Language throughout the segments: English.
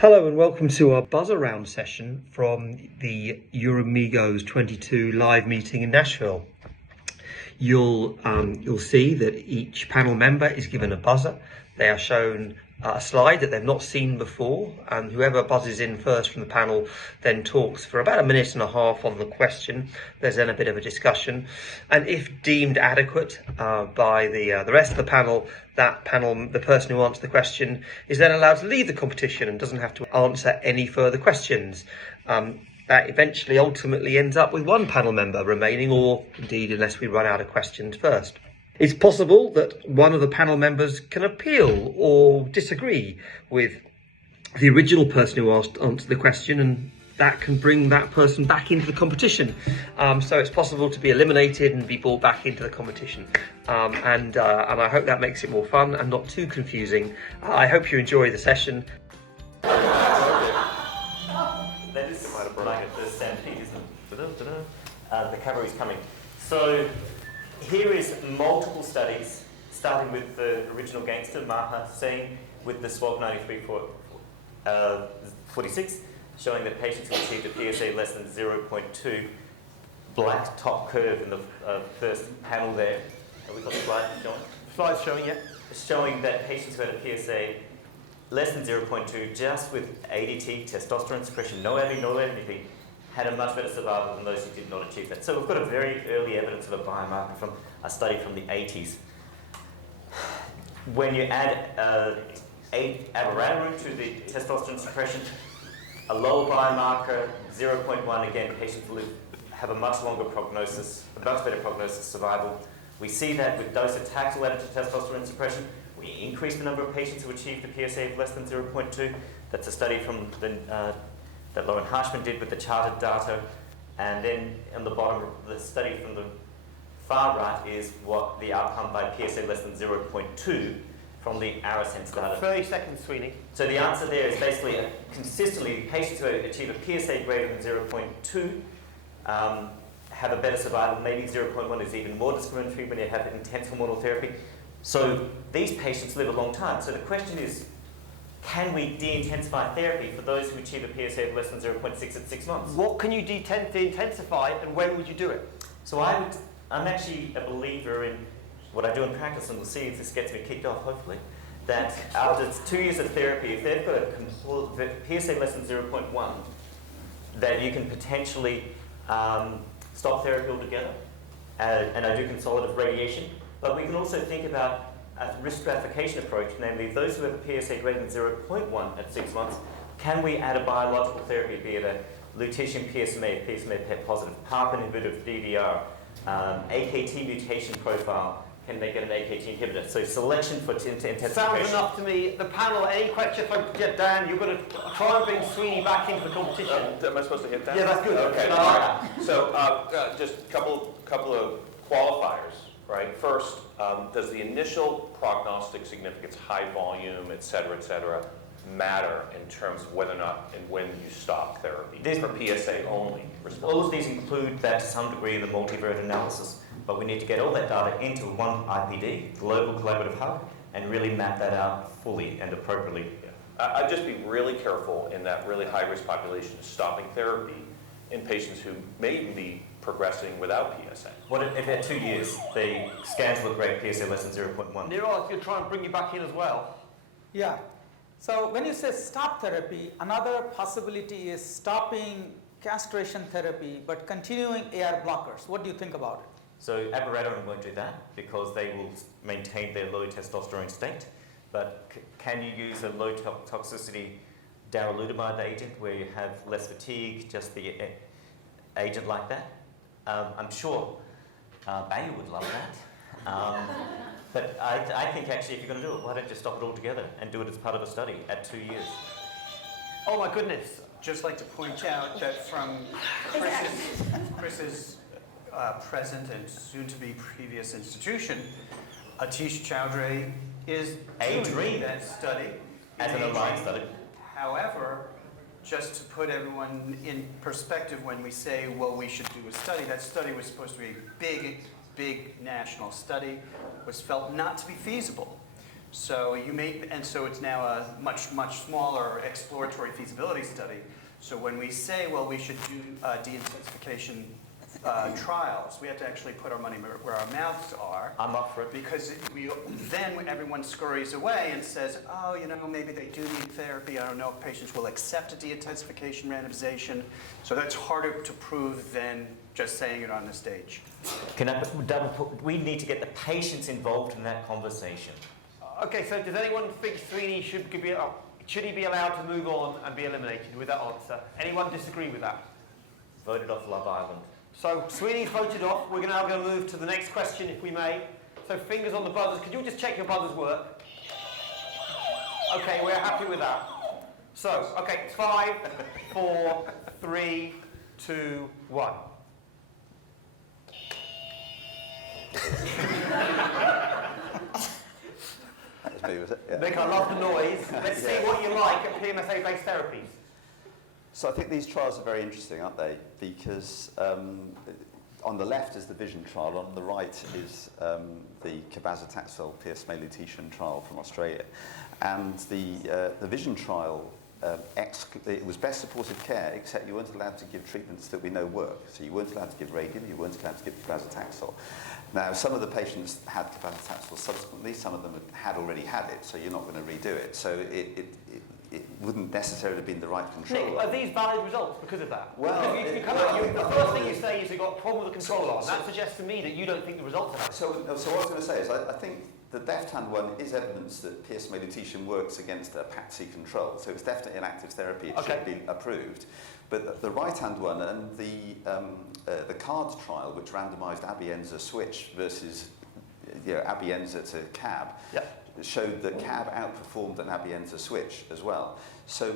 Hello and welcome to our buzz around session from the Uromigos 22 live meeting in Nashville. You'll see that each panel member is given a buzzer. They are shown a slide that they've not seen before, and whoever buzzes in first from the panel then talks for about 1.5 minutes on the question. There's then a bit of a discussion, and if deemed adequate by the rest of the panel, the person who answered the question is then allowed to leave the competition and doesn't have to answer any further questions. That eventually ultimately ends up with one panel member remaining, or indeed unless we run out of questions first. It's possible that one of the panel members can appeal or disagree with the original person who answered the question, and that can bring that person back into the competition. So it's possible to be eliminated and be brought back into the competition. And I hope that makes it more fun and not too confusing. I hope you enjoy the session. That is like a first stampede, isn't it? The cavalry's coming. So here is multiple studies, starting with the original gangster, Maha Hussein, with the SWOG 9346, showing that patients who achieved a PSA less than 0.2, black top curve in the first panel there. Have we got the slide showing? Slides showing, yeah. Showing that patients who had a PSA less than 0.2, just with ADT, testosterone suppression, no AV, no anything, had a much better survival than those who did not achieve that. So we've got a very early evidence of a biomarker from a study from the 80s. When you add Abiraterone to the testosterone suppression, a lower biomarker, 0.1, again, patients have a much longer prognosis, a much better prognosis survival. We see that with Docetaxel added to testosterone suppression. We increase the number of patients who achieve the PSA of less than 0.2. That's a study from that Lauren Harshman did with the charted data. And then on the bottom, the study from the far right is what the outcome by PSA less than 0.2 from the Arasense data. 30 seconds, Sweeney. So the answer there is basically consistently patients who achieve a PSA greater than 0.2 have a better survival. Maybe 0.1 is even more discriminatory when you have intense hormonal therapy. So these patients live a long time. So the question is, can we de-intensify therapy for those who achieve a PSA of less than 0.6 at 6 months? What can you de-intensify, and when would you do it? So I'm actually a believer in what I do in practice, and we'll see if this gets me kicked off, hopefully, that after 2 years of therapy, if they've got a PSA less than 0.1, that you can potentially stop therapy altogether, and I do consolidative radiation. But we can also think about a risk stratification approach, namely those who have a PSA greater than 0.1 at 6 months, can we add a biological therapy, be it a lutetium PSMA, PSMA PET positive, PARP inhibitor, DDR, AKT mutation profile, can they get an AKT inhibitor? So selection for intensification. Sounds enough to me. The panel, any questions if I get Dan? You're going to try and bring Sweeney back into the competition. Am I supposed to hit that? Yeah, that's good. Okay. So just a couple of qualifiers, right? First, does the initial prognostic significance, high volume, et cetera, matter in terms of whether or not and when you stop therapy? For PSA only response. All of these include that to some degree in the multivariate analysis, but we need to get all that data into one IPD, global collaborative hub, and really map that out fully and appropriately. Yeah. I'd just be really careful in that really high-risk population stopping therapy in patients who may even be progressing without PSA. What if at 2 years the scans look great, PSA less than 0.1? Neeraj, I'm going to try and bring you back in as well. Yeah. So when you say stop therapy, another possibility is stopping castration therapy but continuing AR blockers. What do you think about it? So Abiraterone won't do that because they will maintain their low testosterone state. But can you use a low toxicity darolutamide agent where you have less fatigue, just the agent like that? I'm sure Bayer would love that. But I think actually if you're going to do it, why don't you stop it altogether and do it as part of a study at 2 years? Oh my goodness. Just like to point out that from Chris's present and soon-to-be previous institution, Atish Chowdhury is doing that study. As an aligned study. However, just to put everyone in perspective when we say, well, we should do a study, that study was supposed to be a big national study, was felt not to be feasible So so it's now a much, much smaller exploratory feasibility study. So when we say, well, we should do de-intensification trials, we have to actually put our money where our mouths are. I'm up for it. Because then everyone scurries away and says, oh, maybe they do need therapy. I don't know if patients will accept a de-intensification randomization. So that's harder to prove than just saying it on the stage. We need to get the patients involved in that conversation. Okay, so does anyone think Sweeney should he be allowed to move on and be eliminated with that answer? Anyone disagree with that? Voted off Love Island. So Sweeney's voted off. We're now going to move to the next question, if we may. So fingers on the buzzers. Could you just check your buzzers work? Okay, we're happy with that. So, okay, 5, 4, 3, 2, 1. That was me, was it? Yeah. Nick, I love the noise. Let's see what you like at PMSA-based therapies. So I think these trials are very interesting, aren't they? Because on the left is the VISION trial, on the right is the Cabazitaxel PSMA lutetium trial from Australia. And the VISION trial, it was best supported care, except you weren't allowed to give treatments that we know work. So you weren't allowed to give radium, you weren't allowed to give Cabazitaxel. Now, some of the patients had Cabazitaxel subsequently, some of them had already had it, so you're not going to redo it. So it wouldn't necessarily have been the right control. Nick, are these valid results because of that? Well, the first thing you say is you've got a problem with the control arm. That suggests to me that you don't think the results are valid. So what I was going to say is I think the left-hand one is evidence that PSMA lutetium works against a PAT-C control. So it's definitely an active therapy. It should be approved. But the right-hand one and the CARD trial, which randomised Abienza switch versus Abienza to CAB, showed that CAB outperformed an Abienza switch as well. So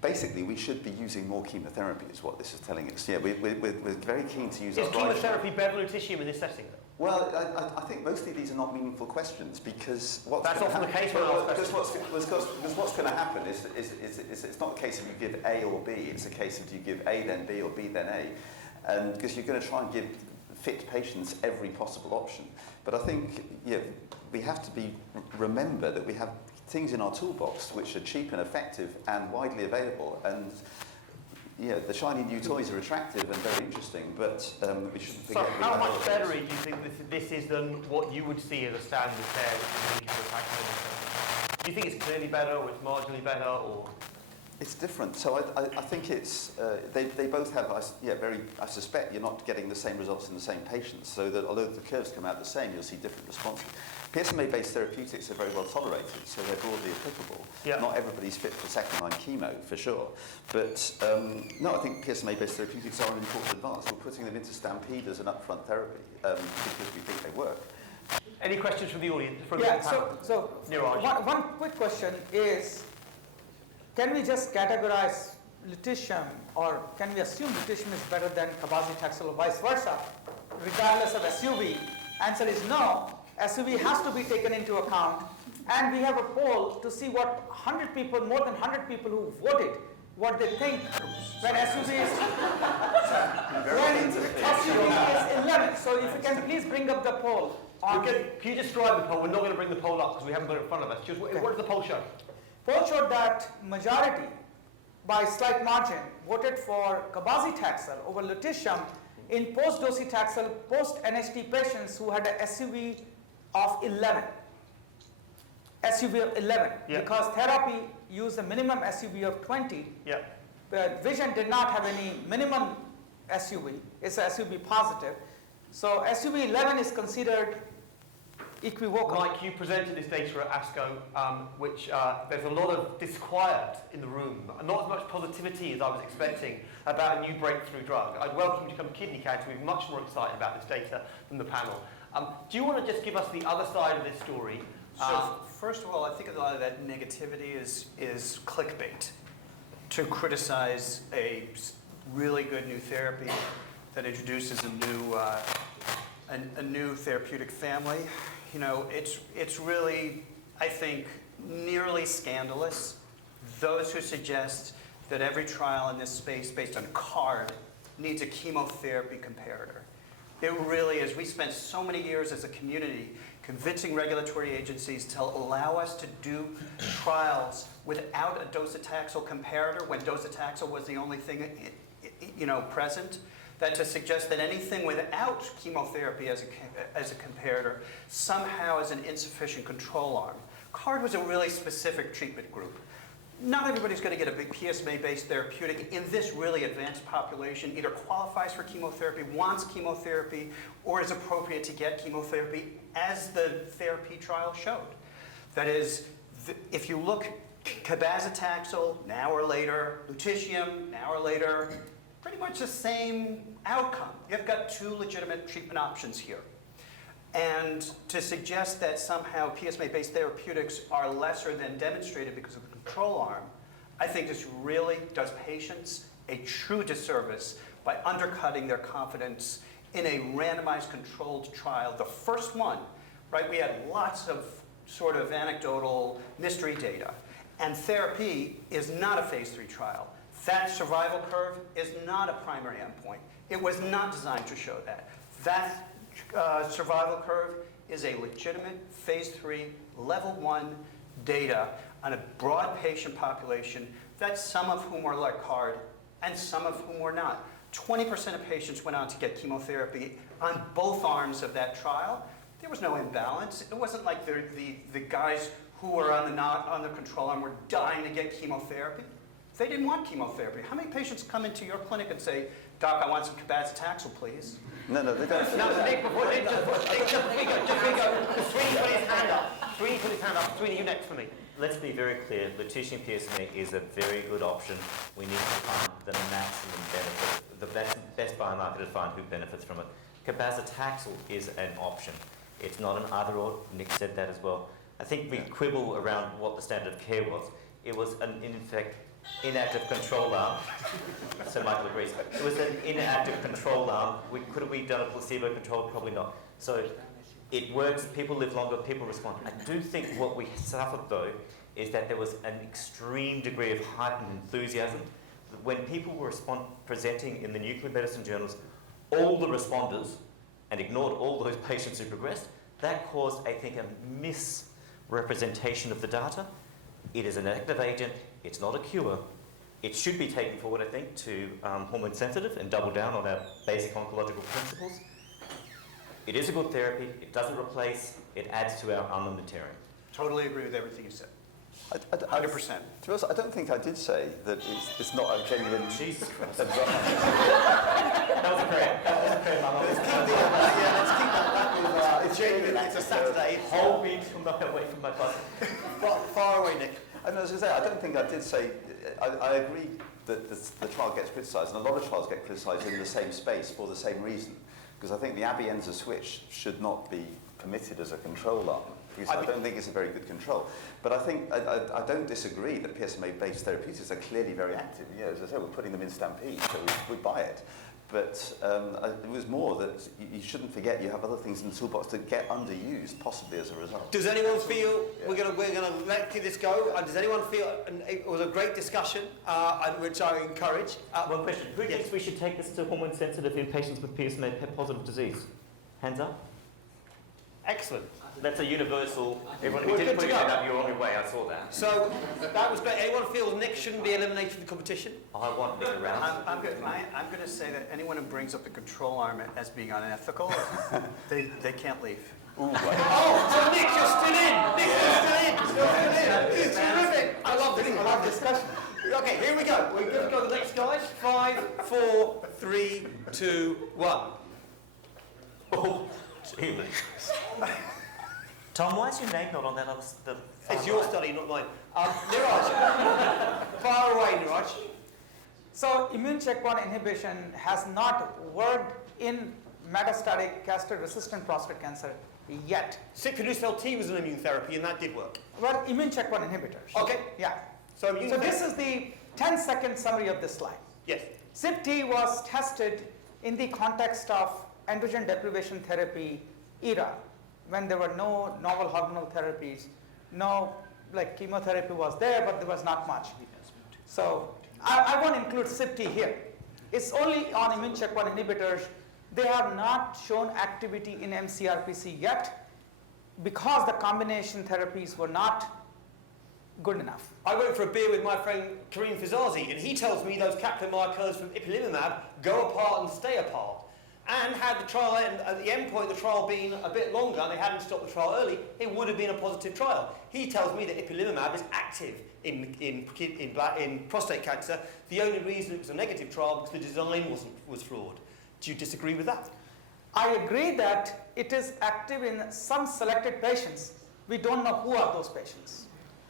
basically, we should be using more chemotherapy, is what this is telling us. Yeah, we're very keen to use. Is chemotherapy better than lutetium in this setting? Well, I think mostly these are not meaningful questions because that's often the case when I ask questions. Because what's going to happen is it's not a case of you give A or B. It's a case of you give A then B or B then A, and because you're going to try and give fit patients every possible option. But I think we have to remember that we have things in our toolbox which are cheap and effective and widely available. And the shiny new toys are attractive and very interesting, but we shouldn't forget. So how much better do you think this is than what you would see as a standard of care? Do you think it's clearly better, or it's marginally better, or? It's different. So I think it's they both have I suspect you're not getting the same results in the same patients. So that although the curves come out the same, you'll see different responses. PSMA-based therapeutics are very well tolerated, so they're broadly applicable. Yeah. Not everybody's fit for second-line chemo, for sure. But no, I think PSMA-based therapeutics are an important advance. We're putting them into Stampede as an upfront therapy because we think they work. Any questions from the audience? So Neeraj. one quick question is, can we just categorize lutetium, or can we assume lutetium is better than Cabazitaxel or vice versa, regardless of SUV? Answer is no. SUV has to be taken into account, and we have a poll to see what 100 people, more than 100 people who voted, what they think when SUV is 11. So if you can please bring up the poll. Can you describe the poll? We're not going to bring the poll up because we haven't got it in front of us. Just what does the poll show? Poll showed that majority, by slight margin, voted for Cabazitaxel over lutetium in post-docetaxel, post-NHT patients who had a SUV of 11. SUV of 11, because therapy used a minimum SUV of 20. Yeah. But Vision did not have any minimum SUV. It's a SUV positive. So SUV 11 is considered equivocal. Mike, you presented this data at ASCO, which there's a lot of disquiet in the room, not as much positivity as I was expecting about a new breakthrough drug. I'd welcome you to come to Kidney Cancer. We're much more excited about this data than the panel. Do you want to just give us the other side of this story? So first of all, I think a lot of that negativity is clickbait to criticize a really good new therapy that introduces a new therapeutic family. It's really, I think, nearly scandalous. Those who suggest that every trial in this space based on CARD needs a chemotherapy comparator. It really is. We spent so many years as a community convincing regulatory agencies to allow us to do trials without a docetaxel comparator when docetaxel was the only thing present, that to suggest that anything without chemotherapy as a comparator somehow is an insufficient control arm. CARD was a really specific treatment group. Not everybody's going to get a big PSMA-based therapeutic in this really advanced population, either qualifies for chemotherapy, wants chemotherapy, or is appropriate to get chemotherapy, as the therapy trial showed. That is, if you look, Cabazitaxel, now or later, lutetium, now or later, pretty much the same outcome. You've got two legitimate treatment options here. And to suggest that somehow PSMA-based therapeutics are lesser than demonstrated because of the control arm, I think this really does patients a true disservice by undercutting their confidence in a randomized controlled trial. The first one, right, we had lots of sort of anecdotal mystery data. And therapy is not a phase 3 trial. That survival curve is not a primary endpoint. It was not designed to show that. That survival curve is a legitimate phase 3, level 1 data on a broad patient population that some of whom were like CARD and some of whom were not. 20% of patients went on to get chemotherapy on both arms of that trial. There was no imbalance. It wasn't like the guys who were on the control arm were dying to get chemotherapy. They didn't want chemotherapy. How many patients come into your clinic and say, "Doc, I want some Cabazitaxel, please"? No, they don't. No, Nick, before Nick, just Sweeney put his hand up. Sweeney put his hand up. Sweeney, you next for me. Let's be very clear, lutetium PSMA is a very good option. We need to find the maximum benefit, the best biomarker to find who benefits from it. Cabazitaxel is an option. It's not an either or. Nick said that as well. I think we quibble around what the standard of care was. It was an, in fact, inactive control arm. So Michael agrees. It was an inactive control arm. Could have we done a placebo control? Probably not. So it works, people live longer, people respond. I do think what we suffered though is that there was an extreme degree of heightened enthusiasm. When people were presenting in the nuclear medicine journals, all the responders, and ignored all those patients who progressed, that caused, I think, a misrepresentation of the data. It is an active agent, it's not a cure. It should be taken forward, I think, to hormone sensitive and double down on our basic oncological principles. It is a good therapy, it doesn't replace, it adds to our armamentarium. Totally agree with everything you said. 100%. To be honest, I don't think I did say that it's not a genuine Jesus Christ. advantage. That was a prayer. Let's keep that with, it's genuine, it's a Saturday. Hold me away from my button. Far away, Nick. And as I say, I don't think I did say, I agree that the trial gets criticised, and a lot of trials get criticised in the same space for the same reason. Because I think the Abienza switch should not be permitted as a control arm, because I don't think it's a very good control. But I think, I don't disagree that PSMA-based therapeutics are clearly very active. Yeah, as I say, we're putting them in Stampede, so we buy it. But it was more that you shouldn't forget you have other things in the toolbox that get underused, possibly as a result. Does anyone feel we're going to let this go? Does anyone feel it was a great discussion, which I encourage? One question: who thinks we should take this to hormone sensitive in patients with PSMA positive disease? Hands up. Excellent. That's a universal. Everyone who We're didn't good put to your hand go. up, you're on your way. I saw that. So that was great. Anyone feels Nick shouldn't be eliminated from the competition? I want Nick around. I'm going to say that anyone who brings up the control arm as being unethical, they can't leave. Oh, so Nick, you're still in. Nick, you're still in. It's terrific. I love this. I love discussion. Okay, here we go. We're going to go to the next guys. 5, 4, 3, 2, 1. Oh, gee. Tom, why is your name not on that other? It's your study, not mine. Niraj, far away, Niraj. So immune checkpoint inhibition has not worked in metastatic castrate-resistant prostate cancer yet. Sitkinucel-T was an immune therapy, and that did work. Well, immune checkpoint inhibitors. Okay. Yeah. So this is the 10-second summary of this slide. Yes. CYP-T was tested in the context of androgen deprivation therapy era, when there were no novel hormonal therapies, no chemotherapy was there, but there was not much. So I won't include CYP-T here. It's only on immune checkpoint inhibitors. They have not shown activity in mCRPC yet. because the combination therapies were not good enough. I went for a beer with my friend Kareem Fizazi, and he tells me those Kaplan-Meier curves from ipilimumab go apart and stay apart. And had the trial end, at the end point of the trial been a bit longer, and they hadn't stopped the trial early, it would have been a positive trial. He tells me that ipilimumab is active in prostate cancer. The only reason it was a negative trial because the design was flawed. Do you disagree with that? I agree that it is active in some selected patients. We don't know who are those patients.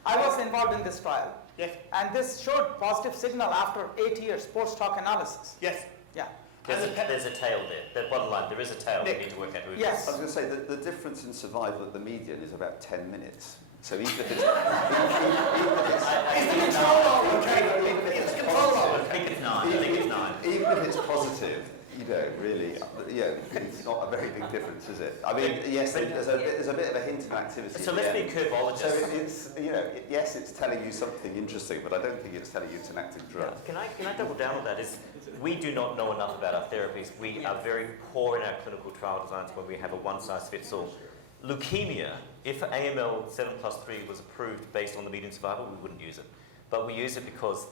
I was involved in this trial. Yes. And this showed positive signal after 8 years post-hoc analysis. Yes. Yeah. There's a tail there. The bottom line, there is a tail. Nick. We need to work out who it is. Yes. I was going to say that the difference in survival at the median is about 10 minutes. So even if it's, Is the control arm okay? Is the control arm I think it's 9. I think it's 9. even if it's positive, really, it's not a very big difference, is it? I mean, yes, there's a bit of a hint of activity. So let's be curvologists. So it's, yes, it's telling you something interesting, but I don't think it's telling you it's an active drug. Can I double down on that? We do not know enough about our therapies. We are very poor in our clinical trial designs when we have a one-size-fits-all. Leukemia, if AML 7+3 was approved based on the median survival, we wouldn't use it. But we use it because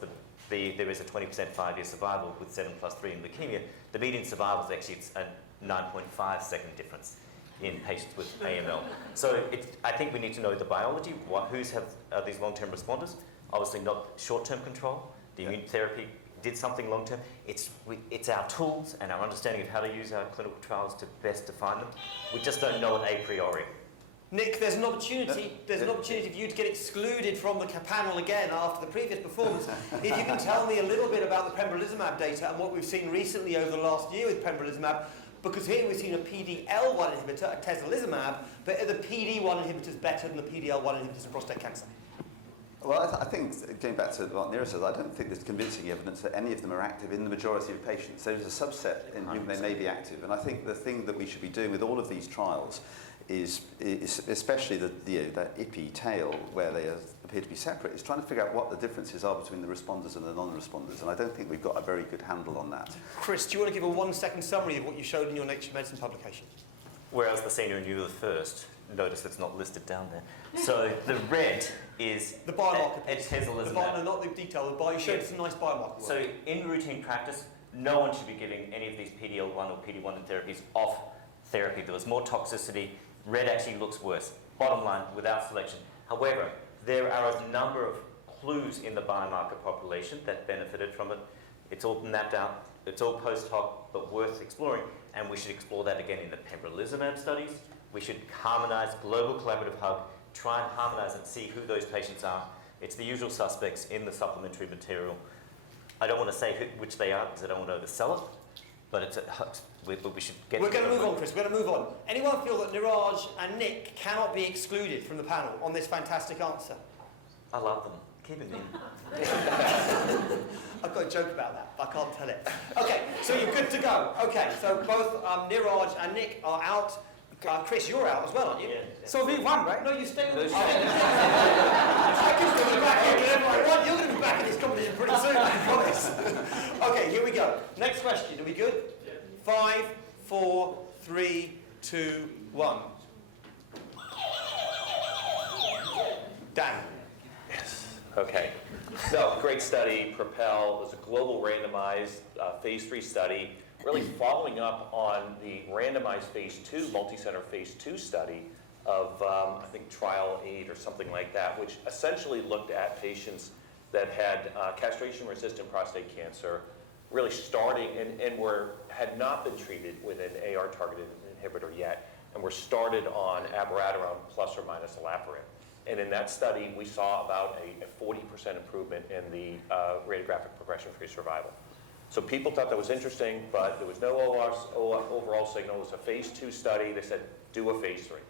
there is a 20% 5-year survival with 7+3 in leukemia. The median survival is actually a 9.5 second difference in patients with AML. So I think we need to know the biology, who's have these long-term responders. Obviously not short-term control. The immune therapy did something long-term. It's our tools and our understanding of how to use our clinical trials to best define them. We just don't know it a priori. Nick, there's an opportunity for you to get excluded from the panel again after the previous performance. If you can tell me a little bit about the pembrolizumab data and what we've seen recently over the last year with pembrolizumab, because here we've seen a PD-L1 inhibitor, a atezolizumab, but are the PD-1 inhibitors better than the PD-L1 inhibitors in prostate cancer? Well, I think, going back to what Neeraj says, I don't think there's convincing evidence that any of them are active in the majority of patients. There's a subset in whom they may be active. And I think the thing that we should be doing with all of these trials is especially the IPI tail, where they appear to be separate, is trying to figure out what the differences are between the responders and the non-responders. And I don't think we've got a very good handle on that. Chris, do you want to give a 1-second summary of what you showed in your Nature Medicine publication? Whereas the senior and you were the first. Notice it's not listed down there. So the red is the biomarker piece. Atezolizumab. No, not the detail. You showed some nice biomarker work. So in routine practice, no one should be giving any of these PD-L1 or PD-1 therapies off therapy. There was more toxicity. Red actually looks worse. Bottom line, without selection. However, there are a number of clues in the biomarker population that benefited from it. It's all mapped out. It's all post hoc, but worth exploring. And we should explore that again in the pembrolizumab studies. We should harmonise, global collaborative hub, try and harmonise and see who those patients are. It's the usual suspects in the supplementary material. I don't want to say which they are because I don't want to oversell it, but we should get. We're going to move on, Chris. We're going to move on. Anyone feel that Neeraj and Nick cannot be excluded from the panel on this fantastic answer? I love them. Keep it in. I've got a joke about that, but I can't tell it. Okay, so you're good to go. Okay, so both Neeraj and Nick are out. Chris, you're out as well, aren't you? Yeah. So we won, right? No, you stay with us. I can still be back here whenever I want. You're going to be back in this competition pretty soon, I promise. Okay, here we go. Next question. Are we good? Yeah. 5, 4, 3, 2, 1. Dan. Yes. Okay. So, great study, Propel. It was a global randomized phase 3 study, really following up on the randomized phase 2, multi-center phase 2 study of, I think, trial 8 or something like that, which essentially looked at patients that had castration-resistant prostate cancer, really starting and had not been treated with an AR-targeted inhibitor yet, and were started on Abiraterone plus or minus olaparib. And in that study, we saw about a 40% improvement in the radiographic progression-free survival. So people thought that was interesting, but there was no overall signal. It was a phase 2 study. They said, do a phase 3.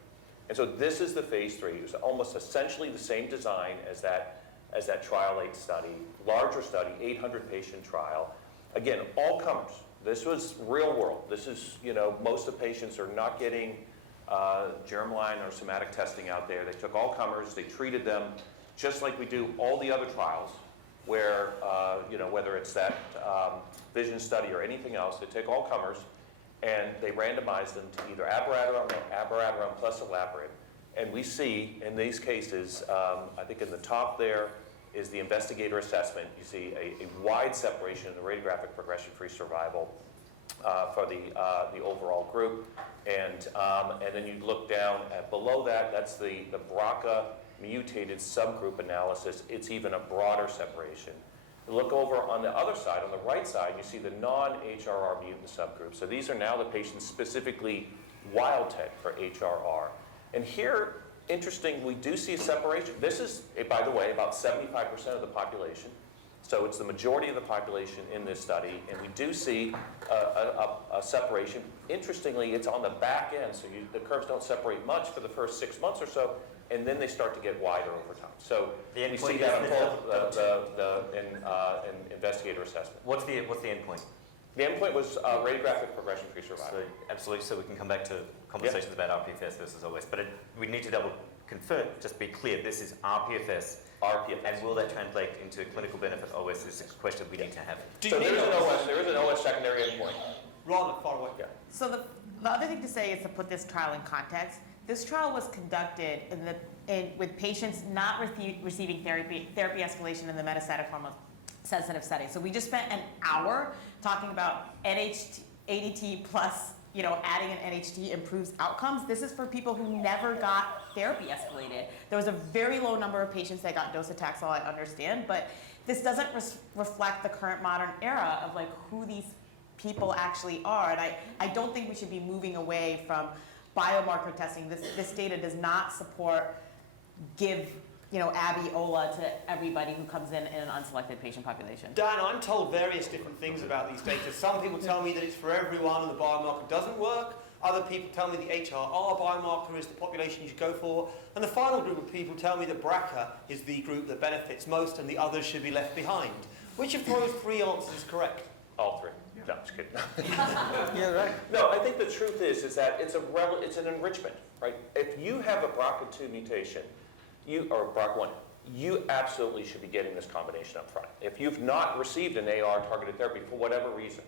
And so this is the phase 3. It was almost essentially the same design as that trial 8 study, larger study, 800-patient trial. Again, all comers. This was real world. This is, most of the patients are not getting germline or somatic testing out there. They took all comers. They treated them just like we do all the other trials where, whether it's that vision study or anything else, they take all comers and they randomize them to either Abiraterone or Abiraterone plus olaparib. And we see in these cases, I think in the top there is the investigator assessment. You see a wide separation in the radiographic progression-free survival for the overall group. And then you look down at below that, that's the BRCA mutated subgroup analysis. It's even a broader separation. You look over on the other side, on the right side, you see the non-HRR mutant subgroup. So these are now the patients specifically wild type for HRR. And here, interesting, we do see a separation. This is, by the way, about 75% of the population. So it's the majority of the population in this study, and we do see a separation. Interestingly, it's on the back end, so the curves don't separate much for the first 6 months or so, and then they start to get wider over time. So we see that in investigator assessment. What's the endpoint? The endpoint was radiographic progression-free survival. So, absolutely. So we can come back to conversations about RPFS versus OS, but we need to double confirm. Just be clear. This is RPFS. And will that translate into clinical benefit? OS is a question we need to have. So there is an OS secondary endpoint. Rana, far away. Yeah. So the other thing to say is to put this trial in context. This trial was conducted with patients not receiving therapy escalation in the metastatic hormone-sensitive setting. So we just spent an hour talking about ADT plus, adding an NHT improves outcomes. This is for people who never got therapy escalated. There was a very low number of patients that got docetaxel, I understand, but this doesn't reflect the current modern era of who these people actually are. And I don't think we should be moving away from biomarker testing. This data does not support give Abby-Ola to everybody who comes in an unselected patient population. Dan, I'm told various different things about these data. Some people tell me that it's for everyone and the biomarker doesn't work. Other people tell me the HRR biomarker is the population you should go for. And the final group of people tell me that BRCA is the group that benefits most and the others should be left behind. Which of those three answers is correct? All three. No, just kidding. Yeah, right. No, I think the truth is that it's an enrichment, right? If you have a BRCA2 mutation, or BRCA1, you absolutely should be getting this combination up front. If you've not received an AR-targeted therapy for whatever reason,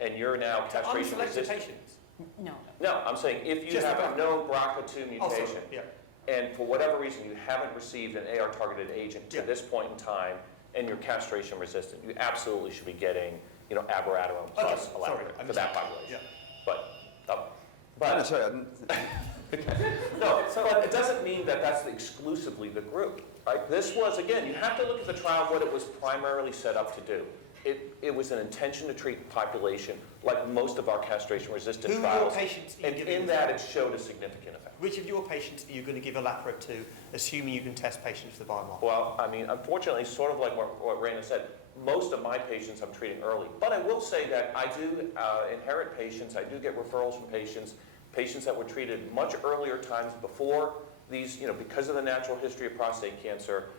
and you're now castration resistant. Patients. No. No, I'm saying if you Just have the a known BRCA2 mutation, yeah. and for whatever reason you haven't received an AR-targeted agent to this point in time, and you're castration resistant, you absolutely should be getting, Abiraterone plus Abiraterone for that population. Yeah. But sorry, no, but it doesn't mean that that's exclusively the group, right? This was, again, you have to look at the trial, what it was primarily set up to do. It was an intention to treat population like most of our castration-resistant trials. Who are your patients and in that it showed a significant effect. Which of your patients are you going to give Olaparib to, assuming you can test patients for the biomarker? Well, I mean, unfortunately, sort of like what Rana said, most of my patients I'm treating early. But I will say that I do inherit patients, I do get referrals from patients that were treated much earlier times before these, because of the natural history of prostate cancer,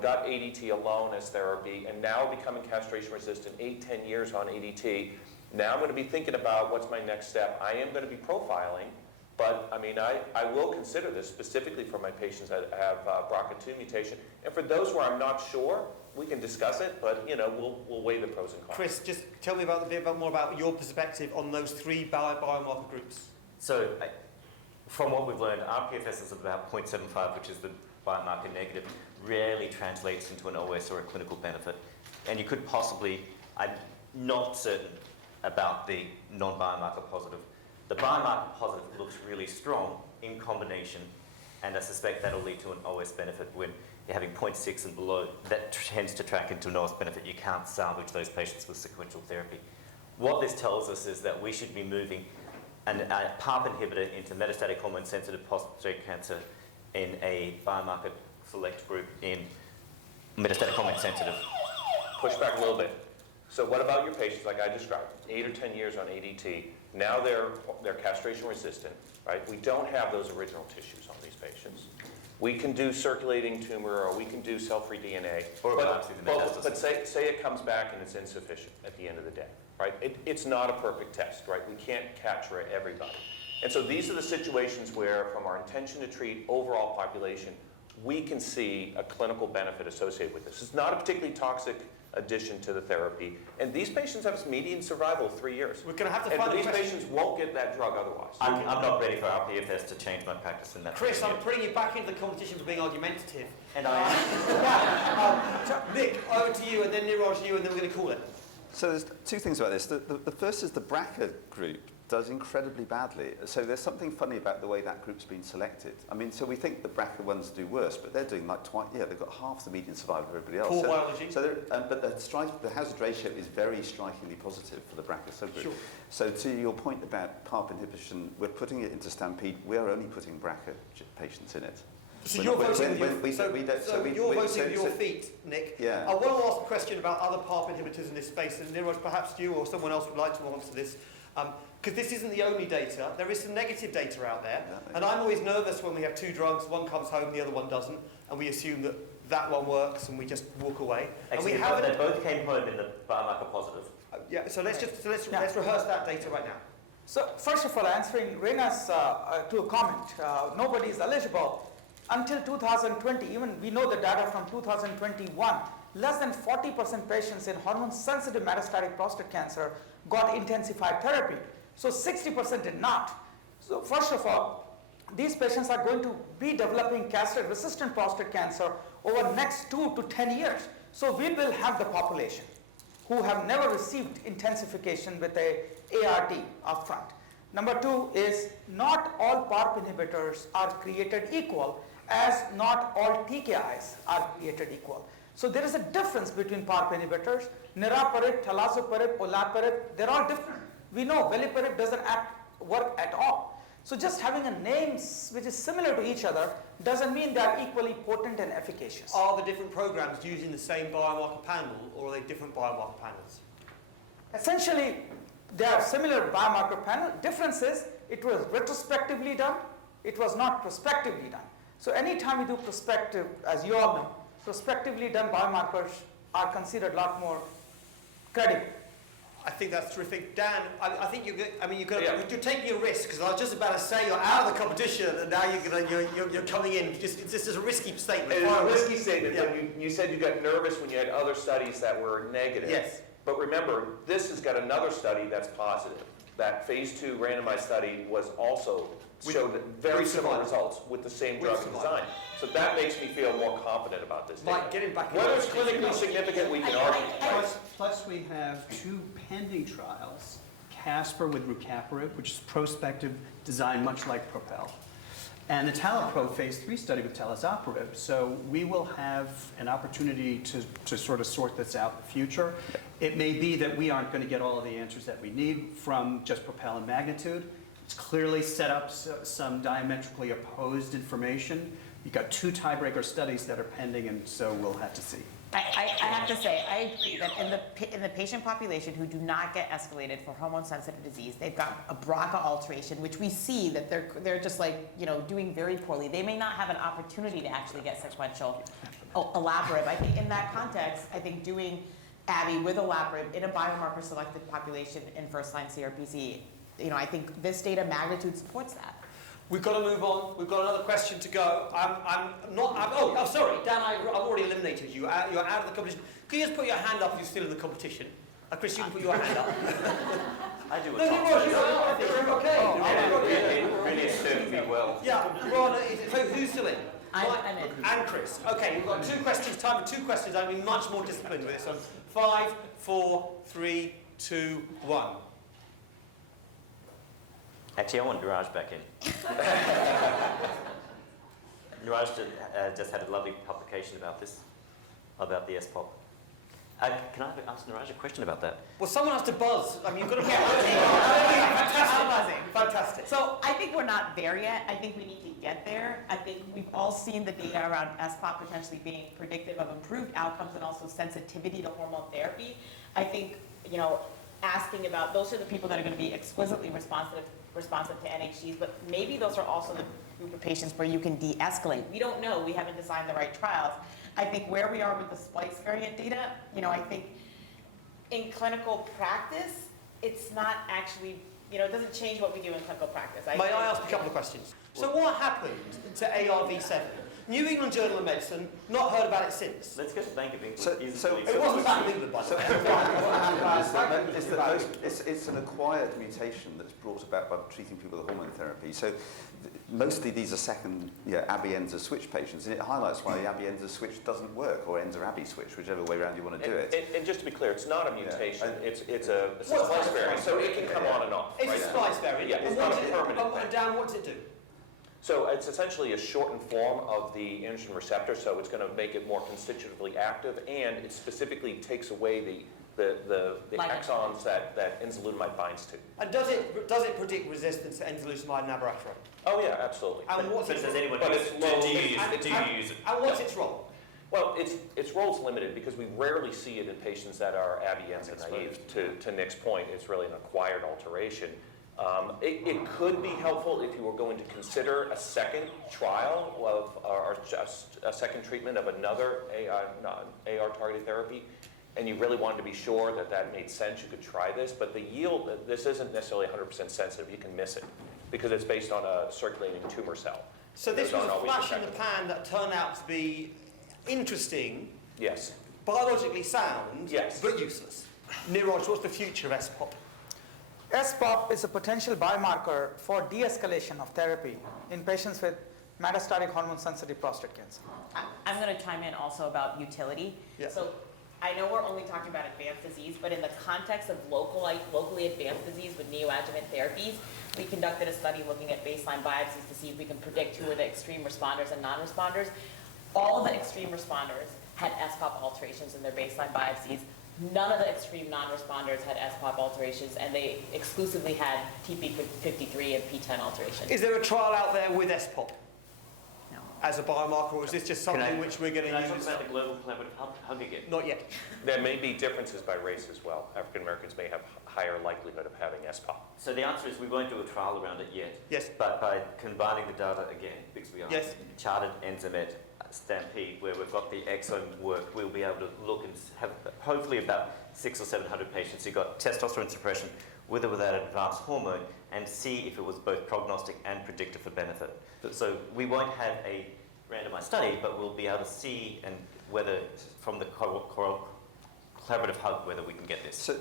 got ADT alone as therapy, and now becoming castration resistant, 8-10 years on ADT. Now I'm going to be thinking about what's my next step. I am going to be profiling, but I mean, I will consider this specifically for my patients that have BRCA2 mutation. And for those where I'm not sure, we can discuss it, but we'll weigh the pros and cons. Chris, just tell me a bit more about your perspective on those three biomarker groups. So, from what we've learned, RPFS is about 0.75, which is the biomarker negative, rarely translates into an OS or a clinical benefit. And you could possibly, I'm not certain about the non-biomarker positive. The biomarker positive looks really strong in combination, and I suspect that'll lead to an OS benefit when you're having 0.6 and below. That tends to track into an OS benefit. You can't salvage those patients with sequential therapy. What this tells us is that we should be moving a PARP inhibitor into metastatic hormone-sensitive prostate cancer in a biomarker select group in metastatic hormone-sensitive. Push back a little bit. So what about your patients like I described, 8 or 10 years on ADT? Now they're castration resistant, right? We don't have those original tissues on these patients. We can do circulating tumor or we can do cell-free DNA. But say it comes back and it's insufficient at the end of the day, right? It's not a perfect test, right? We can't capture everybody. And so these are the situations where, from our intention to treat overall population, we can see a clinical benefit associated with this. It's not a particularly toxic addition to the therapy. And these patients have median survival of 3 years. We're going to have to And find a these question. patients won't get that drug otherwise. I'm not ready for RPFS to change my practice in that. Chris, I'm putting you back into the competition for being argumentative. And I am. Nick, over to you, and then Neeraj, you, and then we're going to call it. So there's two things about this. The first is the BRCA group does incredibly badly. So there's something funny about the way that group's been selected. I mean, so we think the BRCA ones do worse, but they're doing like twice, they've got half the median survival of everybody else. Poor biology. So but the hazard ratio is very strikingly positive for the BRCA subgroup. Sure. So to your point about PARP inhibition, we're putting it into STAMPEDE. We are only putting BRCA patients in it. So you're voting with your feet, Nick. Yeah. I want to ask a question about other PARP inhibitors in this space, and Neeraj, perhaps you or someone else would like to answer this. Because this isn't the only data. There is some negative data out there. Yeah, and I'm always nervous when we have two drugs, one comes home, the other one doesn't, and we assume that that one works and we just walk away. Actually, and we haven't. they both came home in the biomarker positive. Yeah, so let's rehearse that data right now. So first of all, answering Rena's to a comment, nobody is eligible until 2020. Even we know the data from 2021. Less than 40% patients in hormone-sensitive metastatic prostate cancer got intensified therapy. So 60% did not. So first of all, these patients are going to be developing castrate-resistant prostate cancer over the next 2 to 10 years. So we will have the population who have never received intensification with a ART upfront. Number two is not all PARP inhibitors are created equal, as not all TKIs are created equal. So there is a difference between PARP inhibitors. Niraparib, talazoparib, olaparib, they're all different. We know veliparib doesn't work at all. So just having a name which is similar to each other doesn't mean they are equally potent and efficacious. Are the different programs using the same biomarker panel, or are they different biomarker panels? Essentially, they are similar biomarker panel. Difference is it was retrospectively done. It was not prospectively done. So anytime we do prospective, as you all know, prospectively done biomarkers are considered a lot more credible. I think that's terrific. Dan, I think you're taking a risk, because I was just about to say you're out of the competition and now you're coming in. This is a risky statement. It is a risky statement. Yeah. You said you got nervous when you had other studies that were negative. Yes. But remember, this has got another study that's positive. That phase 2 randomized study was also showed very similar results with the same drug design. So that makes me feel more confident about this. Mike, get him back in. Whether it's clinically significant, we can argue. Plus we have two pending trials, CASPER with rucaparib, which is prospective design much like PROPEL, and the TALAPRO phase 3 study with talazoparib. So we will have an opportunity to sort of sort this out in the future. It may be that we aren't going to get all of the answers that we need from just PROPEL and magnitude. It's clearly set up some diametrically opposed information. You've got two tiebreaker studies that are pending, and so we'll have to see. I have to say, I agree that in the patient population who do not get escalated for hormone-sensitive disease, they've got a BRCA alteration, which we see that they're just like, doing very poorly. They may not have an opportunity to actually get sequential olaparib. I think in that context, I think doing Abby with olaparib in a biomarker selected population in first-line CRPC, I think this data magnitude supports that. We've got to move on. We've got another question to go. Sorry, Dan, I've already eliminated you. You're out of the competition. Can you just put your hand up if you're still in the competition? Chris, you can put your hand up. I do. No, you're okay. It really served me well. Yeah, Rana, who's still in? I'm in. And Chris. Okay, we've got 2 questions. Time for 2 questions. I'll be much more disciplined with this. So 5, 4, 3, 2, 1. Actually, I want Niraj back in. Niraj just had a lovely publication about this, about the SPOK. Can I ask Niraj a question about that? Well, someone has to buzz. I mean, you've got to Fantastic. Fantastic. So I think we're not there yet. I think we need to get there. I think we've all seen the data around SPOK potentially being predictive of improved outcomes and also sensitivity to hormone therapy. I think, asking about, those are the people that are going to be exquisitely responsive to NHGs, but maybe those are also the group of patients where you can de-escalate. We don't know. We haven't designed the right trials. I think where we are with the splice variant data, I think in clinical practice, it's not actually, it doesn't change what we do in clinical practice. May I ask a couple of questions? So what happened to ARV7? New England Journal of Medicine, not heard about it since. Let's get the Bank of England. It wasn't that in England, by the way. It's an acquired mutation that's brought about by treating people with hormone therapy. So mostly these are second Abi-Enza switch patients, and it highlights why the Abi-Enza switch doesn't work, or Enza-Abi switch, whichever way around you want to do it. And just to be clear, it's not a mutation. It's a splice variant, so it can come on and off. It's a splice variant. Yeah, it's not a permanent thing. Dan, what does it do? So it's essentially a shortened form of the androgen receptor, so it's going to make it more constitutively active, and it specifically takes away the exons that enzalutamide binds to. And does it predict resistance to enzalutamide and abiraterone? Oh yeah, absolutely. And what's its Does anyone But use it's it? low- Do you use it? And what's its role? Well, its role is limited because we rarely see it in patients that are Abi-Enza naive. To Nick's point, it's really an acquired alteration. It could be helpful if you were going to consider a second trial or just a second treatment of another AR-targeted therapy, and you really wanted to be sure that made sense. You could try this, but the yield, this isn't necessarily 100% sensitive. You can miss it because it's based on a circulating tumor cell. So this Those was a aren't always flash in the detectable. pan that turned out to be interesting, Yes. biologically sound, Yes. but useless. Neeraj, what's the future of SPOP? SPOP is a potential biomarker for de-escalation of therapy in patients with metastatic hormone-sensitive prostate cancer. I'm going to chime in also about utility. Yeah. So I know we're only talking about advanced disease, but in the context of locally advanced disease with neoadjuvant therapies, we conducted a study looking at baseline biopsies to see if we can predict who were the extreme responders and non-responders. All of the extreme responders had SPOP alterations in their baseline biopsies. None of the extreme non-responders had SPOP alterations, and they exclusively had TP53 and P10 alterations. Is there a trial out there with SPOP No. as a biomarker, or is this just something which we're going Can I to talk use? about the global collaborative hug again? Not yet. There may be differences by race as well. African Americans may have higher likelihood of having SPOP. So the answer is we won't do a trial around it yet. Yes. But by combining the data again, because we are Yes. charted Enzamet Stampede, where we've got the exome work, we'll be able to look and have hopefully about 600 or 700 patients who got testosterone suppression with or without advanced hormone, and see if it was both prognostic and predictive for benefit. So we won't have a randomized study, but we'll be able to see and whether from the collaborative hub whether we can get this. So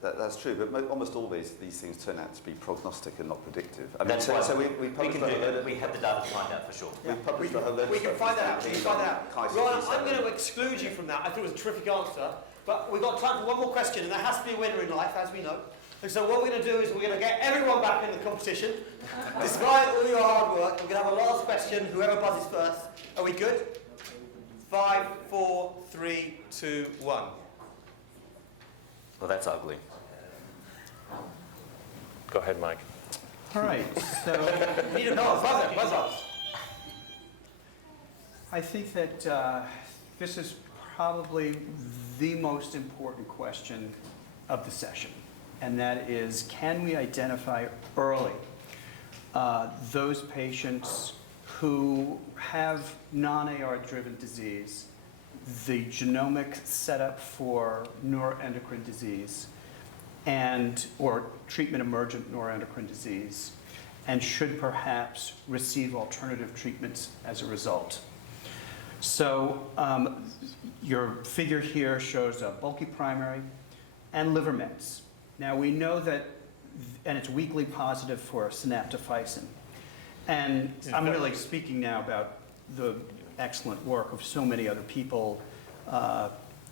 that's true, but almost all these things turn out to be prognostic and not predictive. I mean, That's why so we we published can do a load that. of- We have the data to find out for sure. We published a whole load of We can stuff find that out. on We can find that out. Chi-67. Ryan, I'm going to exclude you from that. I thought it was a terrific answer, but we've got time for one more question, and there has to be a winner in life, as we know. And so what we're going to do is we're going to get everyone back in the competition. Despite all your hard work, we're going to have a last question, whoever buzzes first. Are we good? 5, 4, 3, 2, 1. Well, that's ugly. Go ahead, Mike. All right, so Need a buzz us. I think that this is probably the most important question of the session, and that is, can we identify early those patients who have non-AR-driven disease, the genomic setup for neuroendocrine disease, or treatment-emergent neuroendocrine disease, and should perhaps receive alternative treatments as a result. So your figure here shows a bulky primary and liver mets. Now we know that, and it's weakly positive for synaptophysin. And I'm really speaking now about the excellent work of so many other people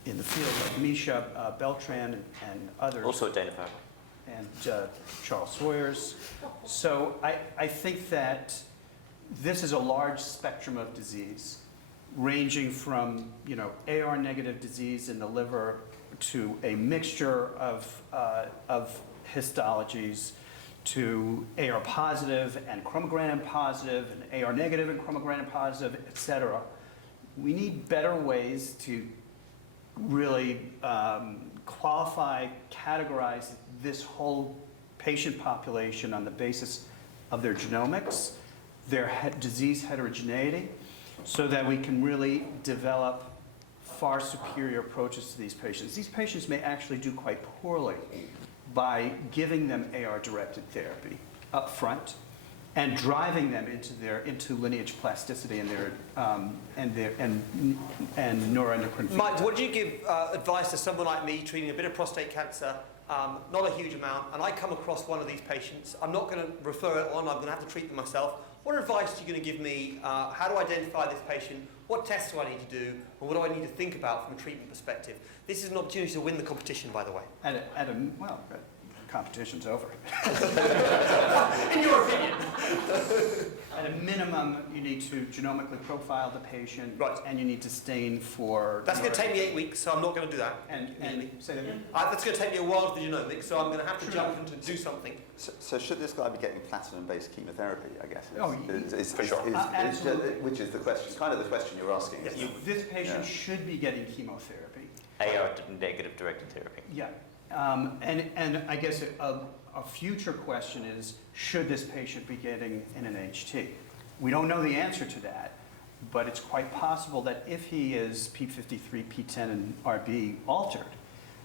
in the field, like Misha Beltran and others. Also at Dana-Farber. And Charles Sawyers. So I think that this is a large spectrum of disease, ranging from AR negative disease in the liver to a mixture of histologies, to AR positive and chromogranin positive and AR negative and chromogranin positive, et cetera. We need better ways to really qualify, categorize this whole patient population on the basis of their genomics, their disease heterogeneity, so that we can really develop far superior approaches to these patients. These patients may actually do quite poorly by giving them AR-directed therapy up front and driving them into lineage plasticity and neuroendocrine. Mike, would you give advice to someone like me treating a bit of prostate cancer, not a huge amount, and I come across one of these patients? I'm not going to refer it on, I'm going to have to treat them myself. What advice are you going to give me? How do I identify this patient? What tests do I need to do? And what do I need to think about from a treatment perspective? This is an opportunity to win the competition, by the way. Well, competition's over. In your opinion. At a minimum, you need to genomically profile the patient, right, and you need to stain for... That's going to take me 8 weeks, so I'm not going to do that. And say that again? That's going to take me a while to do genomics, so I'm going to have to jump into do something. So should this guy be getting platinum-based chemotherapy, I guess? For sure. Which is the question, kind of the question you're asking. Yes. This patient should be getting chemotherapy. AR negative directed therapy. Yeah. And I guess a future question is, should this patient be getting an NHT? We don't know the answer to that, but it's quite possible that if he is P53, P10, and RB altered,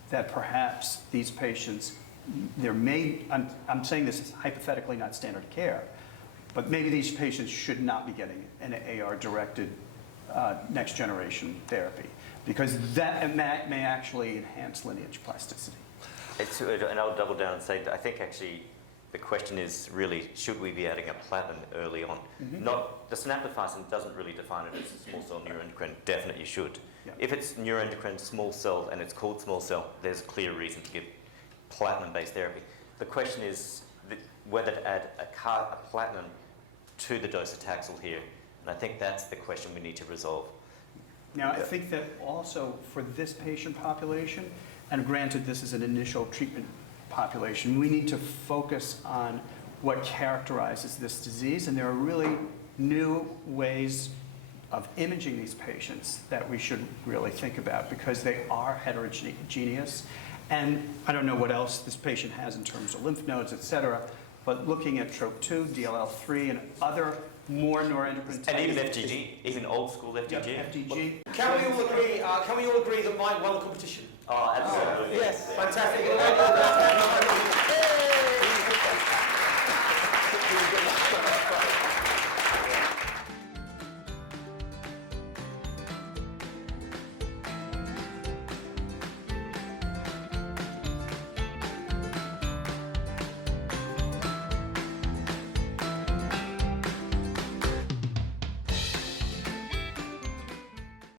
that perhaps these patients, I'm saying this is hypothetically not standard of care, but maybe these patients should not be getting an AR-directed next generation therapy, because that may actually enhance lineage plasticity. And I'll double down and say that I think actually the question is really, should we be adding a platinum early on? Mm-hmm. Not, the synaptophysin doesn't really define it as a small cell neuroendocrine, definitely should. Yeah. If it's neuroendocrine small cell and it's called small cell, there's a clear reason to give platinum-based therapy. The question is whether to add a platinum to the docetaxel here, and I think that's the question we need to resolve. Now, I think that also for this patient population, and granted this is an initial treatment population, we need to focus on what characterizes this disease, and there are really new ways of imaging these patients that we should really think about, because they are heterogeneous. And I don't know what else this patient has in terms of lymph nodes, et cetera, but looking at TROP2, DLL3, and other more neuroendocrine types. And even FGG, even old school FGG. Yeah, FGG. Can we all agree that Mike won the competition? Oh, absolutely. Yes. Fantastic.